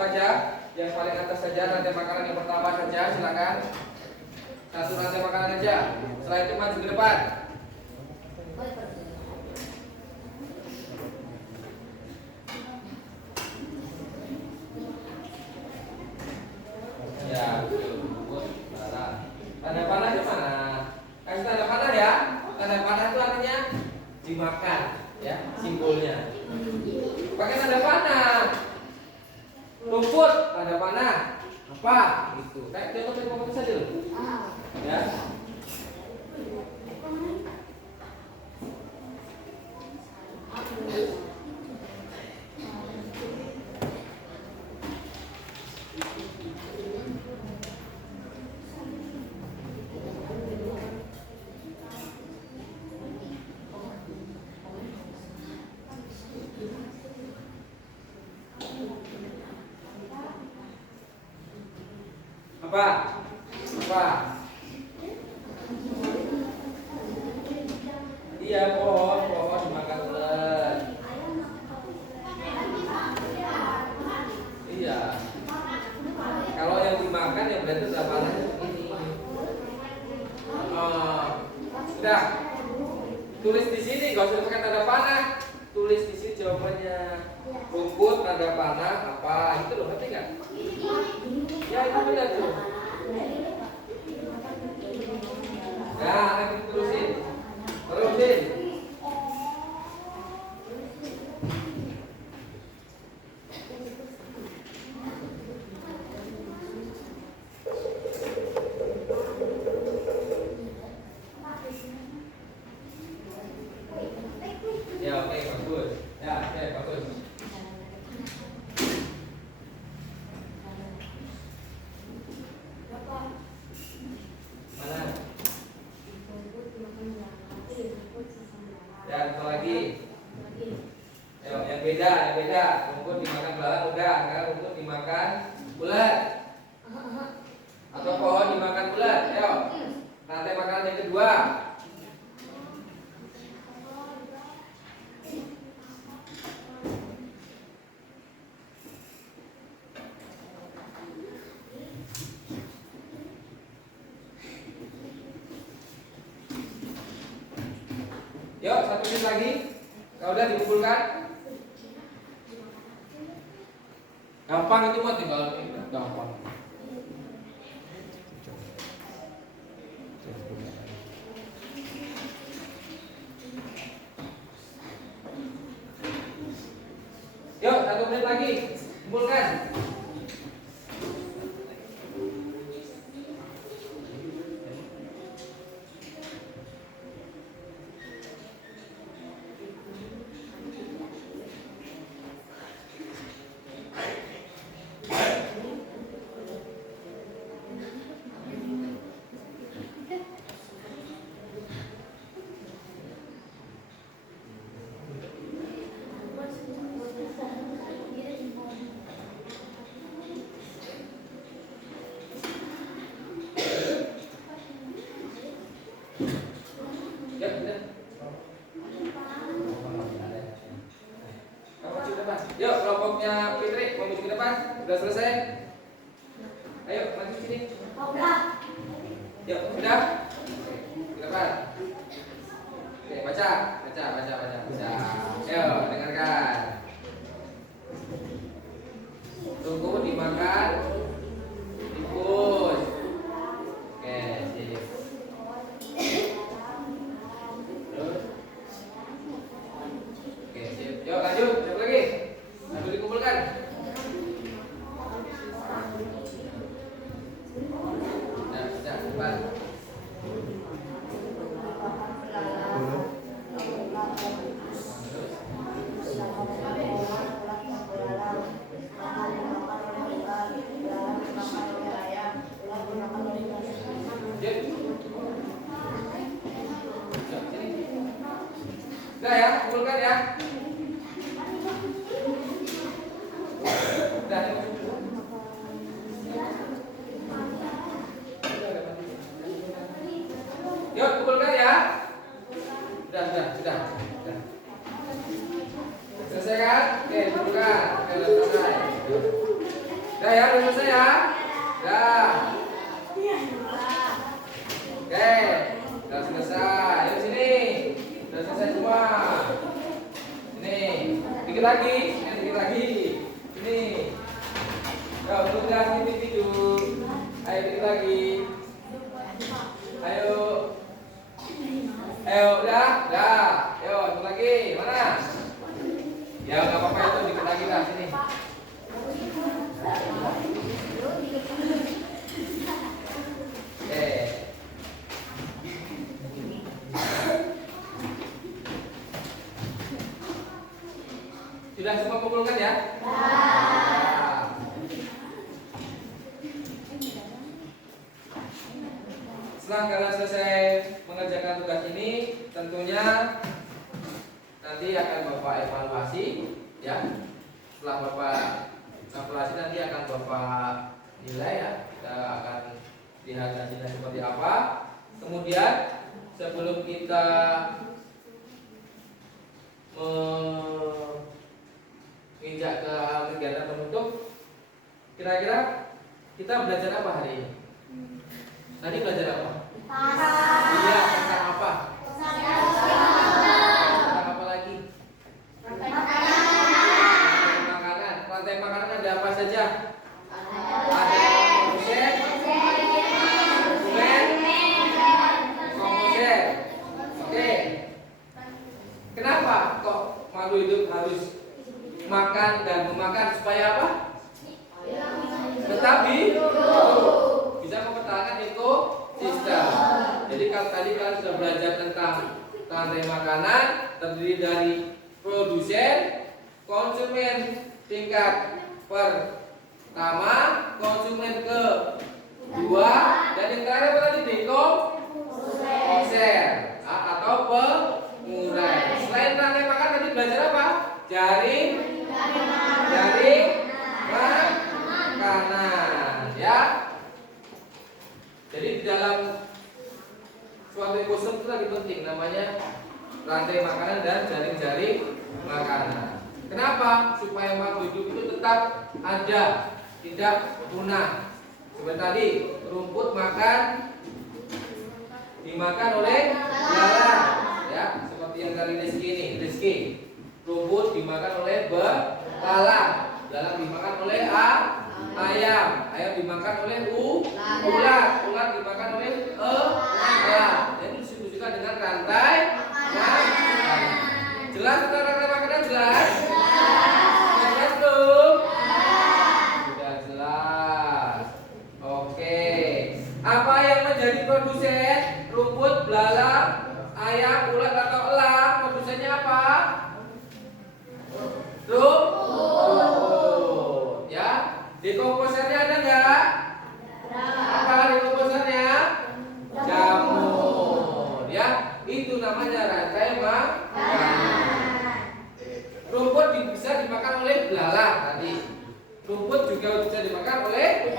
aja, yang paling atas saja, rantai makanan yang pertama saja, silakan. Satu rantai makanan aja. Setelah itu maju ke depan. Ya, betul. Tanda panah di mana? Kasih tanda panah ya. Tanda panah itu artinya dimakan, ya, simbolnya. Pakai tanda panah. Rumput, tanda panah. Apa? Gitu. Kayak contoh saja loh. Ya. Apa? Apa? Iya, pohon dimakan ular. Iya. Kalau yang dimakan ya berarti tanda panahnya ini. Sudah. Tulis di sini, gak usah pakai tanda panah. Tulis di sini jawabannya. Rumput, tanda panah, apa? Itu loh, ngerti nggak? Ya itu benar tuh. Nah, nanti terusin. Ya, oke, bagus. Ya, oke, bagus. Mana? Dan satu lagi. Ayo, yang beda. Rumput dimakan belalang udah, kan? Rumput dimakan ulat. Atau pohon dimakan ulat. Ayo. Rantai makanan yang kedua. Yuk, 1 menit lagi. Kalau udah dikumpulkan. Gampang itu mah tinggal gampang. Yuk, 1 menit lagi. Kumpulkan. Yuk, kelompoknya Fitri mau maju ke depan. Sudah selesai? Ayo, maju sini. Yuk, sudah? Ke depan. Oke, baca. Ayo, dengarkan. Tunggu dimakan. Dibungkus. Oke, sip. Terus. Oke, sip. Yuk, lanjut. Siapa lagi? Lanjut dikumpulkan. Nah, sudah, cepat. Udah ya, kumpulkan ya. Udah. Yuk, kumpulkan ya. Sudah. Selesai kan? Oke, kumpulkan. Oke, selesai. Ya, udah selesai ya. Dah. Oke, udah selesai. Yuk sini. Udah selesai semua. Ini, dikit lagi. Dikit lagi. Ini. Kau tugas ini tidur. Ayo dikit lagi. Ayo. Ayo, udah. Ayo, satu lagi. Mana? Ya, nggak apa-apa itu dikit lagi lah sini. Sudah semua kumpulkan ya? Setelah kalian selesai mengerjakan tugas ini, tentunya nanti akan Bapak evaluasi ya. Setelah Bapak evaluasi nanti akan Bapak nilai ya. Kita akan lihat hasilnya seperti apa. Kemudian sebelum kita menginjak ke kegiatan penutup, kira-kira kita belajar apa hari ini? Tadi belajar apa? Iya, tentang apa? Tentang apa lagi? Makanan. Rantai makanan ada apa saja? Ada komposer, komposer. Oke. Kenapa kok makhluk hidup harus makan dan memakan supaya apa? Tetap hidup. Bisa mempertahankan ekosistem. Jadi kalau tadi kalian sudah belajar tentang rantai makanan terdiri dari produsen, konsumen tingkat pertama, konsumen kedua, dan yang terakhir apa tadi? Dekomposer atau pengurai. Selain rantai makanan tadi belajar apa? Jaring makanan, ya. Jadi di dalam suatu ekosistem itu lagi penting namanya rantai makanan dan jaring-jaring makanan. Kenapa? Supaya makhluk hidup itu tetap ada, tidak punah. Seperti tadi, rumput dimakan oleh lalat, ya. Seperti yang dari Rizky. Rumput dimakan oleh belalang, belalang dimakan oleh ayam dimakan oleh ular dimakan oleh elang. Jadi disebutkan dengan rantai makanan. Jelas tentang rantai makanan? Jelas belum? Sudah jelas. Oke. Apa yang menjadi produsen rumput, belalang, ayam, ular atau elang? Produsennya apa? Rumput, ya. Dekomposernya ada nggak? Apa dekomposernya? Jamur, ya. Itu namanya rantai makanan. Rumput bisa dimakan oleh belalang tadi. Rumput juga bisa dimakan oleh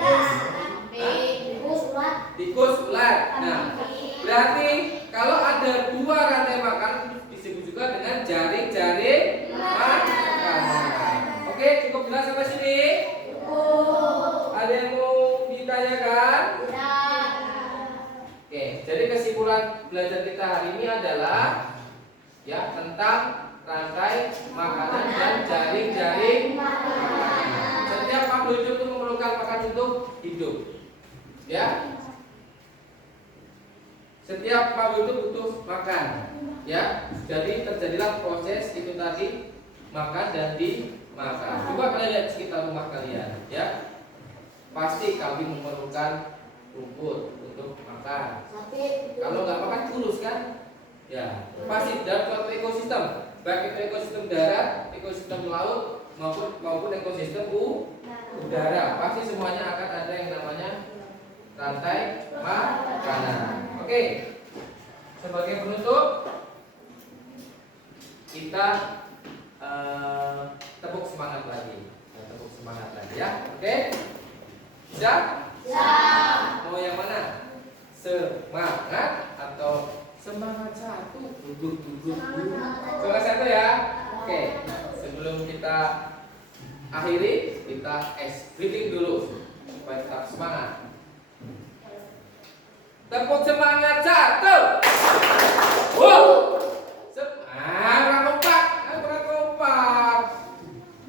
tikus, ular. Nah, berarti kalau ada dua rantai makan disebut juga dengan jaring-jaring makanan. Oke, cukup jelas sampai sini? Ada yang mau ditanyakan? Oke, jadi kesimpulan belajar kita hari ini adalah ya tentang rantai makanan dan jaring-jaring makanan. Setiap makhluk hidup itu memerlukan makan untuk hidup. Ya. Setiap makhluk hidup butuh makan. Ya. Jadi terjadilah proses itu tadi makan dan dimakan. Coba kalian lihat sekitar rumah kalian, ya. Pasti kambing memerlukan rumput untuk makan. Kalau nggak makan kurus kan? Ya, pasti dalam suatu ekosistem, baik itu ekosistem darat, ekosistem laut maupun ekosistem udara, pasti semuanya akan ada yang namanya rantai makanan. Oke, sebagai penutup kita tepuk semangat lagi, ya. Oke, bisa? Mau yang mana? Semangat atau semangat satu? Duduk. Semangat satu ya. Oke, sebelum kita akhiri kita ice breathing dulu supaya tetap semangat. Tepuk semangat 1. Wow. Kurang kompak.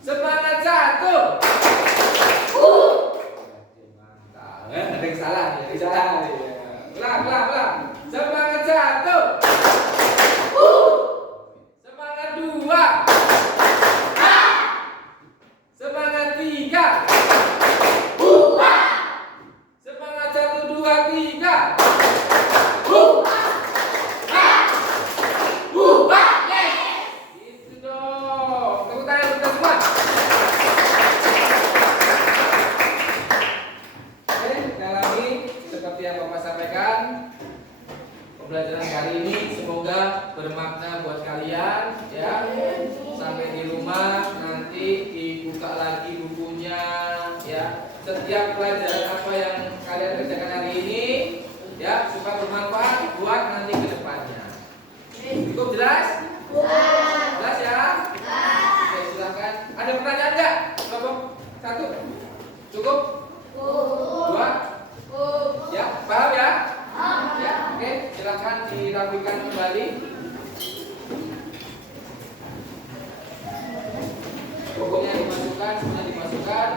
Semangat 1. Mantap. Ada yang salah nih, Ulang. Semangat 1. Semangat 2. Semangat 3. Semangat 1, 2, 3. Gitu dong. Tepuk tangan kita semua. Oke, sekali lagi seperti yang Bapak sampaikan, pembelajaran kali ini semoga bermakna buat kalian ya. Sampai di rumah nanti dibuka lagi bukunya ya. Setiap pelajaran apa yang kalian kerjakan hari ini ya supaya bermanfaat buat nanti ke depannya. Cukup jelas? Jelas ya? Oke, silakan. Ada pertanyaan enggak? Kelompok 1. Cukup? 2? Ya, paham ya? Ya, oke, silakan dirapikan kembali. Bukunya dimasukkan, semuanya dimasukkan.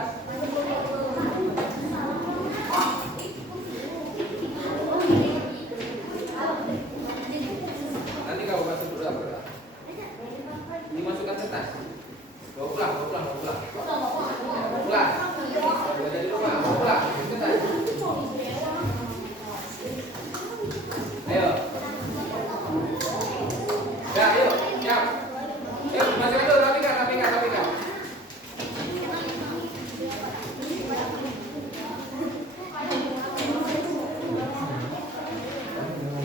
Nanti kalau masuk berapa? Dimasukkan ke tas. Bawa pulang. Pulang. Ada di rumah, bawa pulang. Ke tas. Ayo. Ya, ayo, siap. Ayo, dimasukkan dulu, rapikan.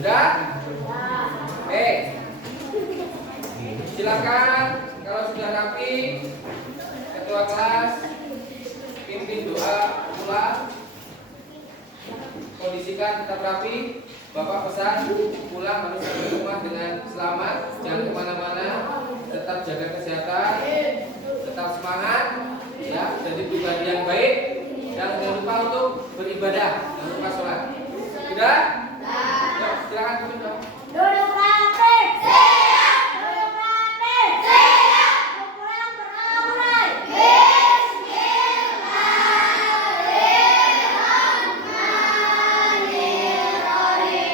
Udah? Oke. Silakan kalau sudah rapi, ketua kelas pimpin doa pulang. Kondisikan tetap rapi. Bapak pesan pulang harus sampai rumah dengan selamat, jangan kemana-mana, tetap jaga kesehatan, tetap semangat, ya, jadi pribadi yang baik, dan jangan lupa untuk beribadah, jangan lupa sholat. Sudah? Yuk, silakan pimpin doa. Duduk rapi. Siap. Duduk rapi. Siap. Pulang beramai. Bismillahirrahmanirrahim.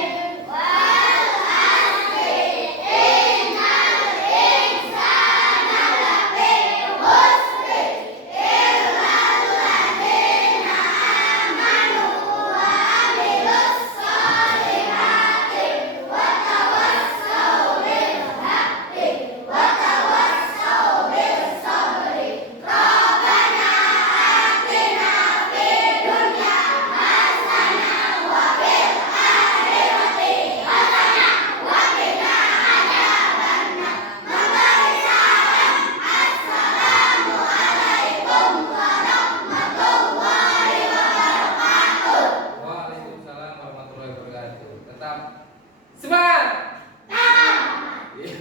Wal asri innal insana lafi khusr illa alladziina amanu wa 'amilus sholihati wa tawassau bil haqqi wa tawassau bis sabri. Rabbana atina fid dunya hasanah wa fil akhirati hasanah wa qina adzabannar. Mabari salam. Assalamu alaikum warahmatullahi wabarakatuh. Waalaikumsalam warahmatullahi wabarakatuh. Tetap semangat. Nah. Iya,